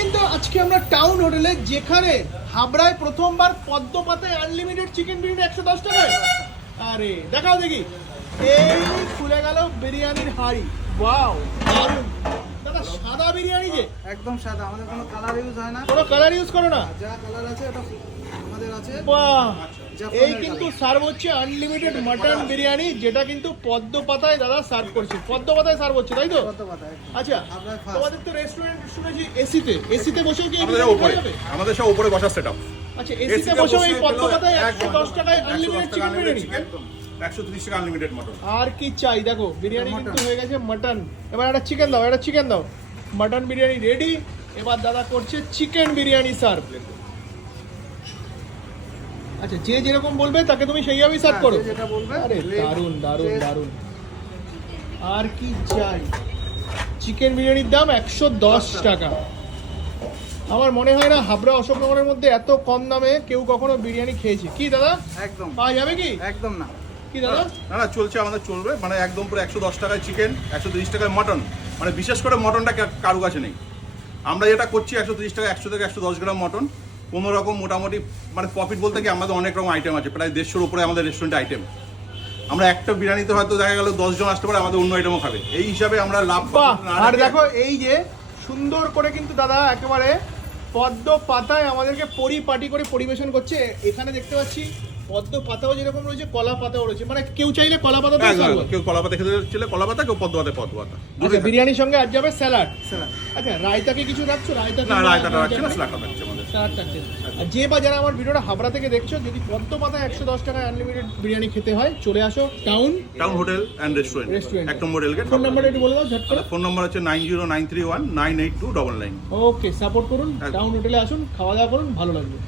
কিন্তু আজকে আমরা টাউন হোটেলে, যেখানে হাবড়ায় প্রথমবার পদ্ম পাতায় আনলিমিটেড চিকেন বিরিয়ানি 110 টাকায়। আরে দেখাও দেখি, এই খুলে গেল বিরিয়ানির হাড়ি। ওয়াও, দারুণ দাদা। সাদা বিরিয়ানি যে একদম সাদা, আমাদের কোনো কালার ইউজ হয় না। কোনো কালার ইউজ করো না? যা কালার আছে ওটা আমাদের আছে। বাহ, এই কিন্তু সার্ভ হচ্ছে আনলিমিটেড মাটন বিরিয়ানি, যেটা কিন্তু পদ্ম পাতায় দাদা সার্ভ করছে। পদ্ম পাতায় সার্ভ হচ্ছে, তাই তো? কত পাতা? আচ্ছা, তোমাদের তো রেস্টুরেন্ট শুনেছি এসিতে, এসিতে বসেও কি আমাদের উপরে, আমাদের সব উপরে বসার সেটআপ। আচ্ছা, এসিতে বসেও এই পদ্ম পাতায় 110 টাকায় আনলিমিটেড চিকেন বিরিয়ানি। 130 টাকা আনলিমিটেড মটন। আর কি চাই? দেখো বিরিয়ানি কিন্তু হয়ে গেছে মাটন। এবার একটা চিকেন দাও, একটা চিকেন দাও। Mutton biryani ready. এবার দাদা করছে চিকেন বিরিয়ানি সার্ভ। আচ্ছা, যে যেরকম বলবে তাকে তুমি সেইভাবেই সার্ভ করো। যেটা বলবে। আরে দারুন দারুন দারুন। আর কি চাই? চিকেন বিরিয়ানির দাম 110 টাকা। আমার মনে হয় না হাবড়া অশোকনগরের মধ্যে এত কম দামে কেউ কখনো বিরিয়ানি খেয়েছে। কি দাদা, একদম পাওয়া যাবে কি? একদম না। কি দাদা? না না, চলছে, আমাদের চলবে। মানে একদম পুরো 110 টাকায় চিকেন, 130 টাকায় মটন। মানে বিশেষ করে মটনটা কারো কাছে নেই। আমরা যেটা করছি 130 টাকা, 100 থেকে 110 গ্রাম মটন। কোনো রকম মোটামুটি মানে প্রফিট বলতে কি, আমাদের অনেক রকম আইটেম আছে, প্রায় 150-র উপরে আমাদের রেস্টুরেন্টে আইটেম। আমরা একটা বিরিয়ানিতে হয়তো দেখা গেল 10 জন আসতে পারে, আমাদের অন্য আইটেমও খাবে। এই হিসাবে আমরা লাভ। আর দেখো এই যে সুন্দর করে কিন্তু দাদা একেবারে পদ্ম পাতায় আমাদেরকে পরিপাটি করে পরিবেশন করছে। এখানে দেখতে পাচ্ছি পদ্ম পাতাও যেরকম রয়েছে, কলা পাতাও রয়েছে। মানে কেউ চাইলে কলা পাতা দিয়ে serve হয়। কেউ কলা পাতা খেতে চাইলে কলা পাতা, কেউ পদ্ম পাতায় পদ্ম পাতা। আচ্ছা, বিরিয়ানির সঙ্গে আর যাবে স্যালাড। স্যালাড। আচ্ছা, রায়তাকে কিছু রাখছো? রায়তা না, রায়তাটা রাখছি না, স্যালাডটা রাখছি আমাদের। স্যালাড থাকছে। আর যে বা যারা আমার ভিডিওটা হাবড়া থেকে দেখছো, যদি পদ্ম পাতায় 110 টাকায় আনলিমিটেড বিরিয়ানি খেতে হয়, চলে আসো town hotel and restaurant, restaurant. 1 number rail gate. Phone নাম্বারটা একটু বলে দাও ঝট করে। ফোন নম্বর হচ্ছে 9093198299। ওকে, সাপোর্ট করুন, টাউন হোটেলে আসুন, খাওয়া দাওয়া করুন, ভালো লাগবে।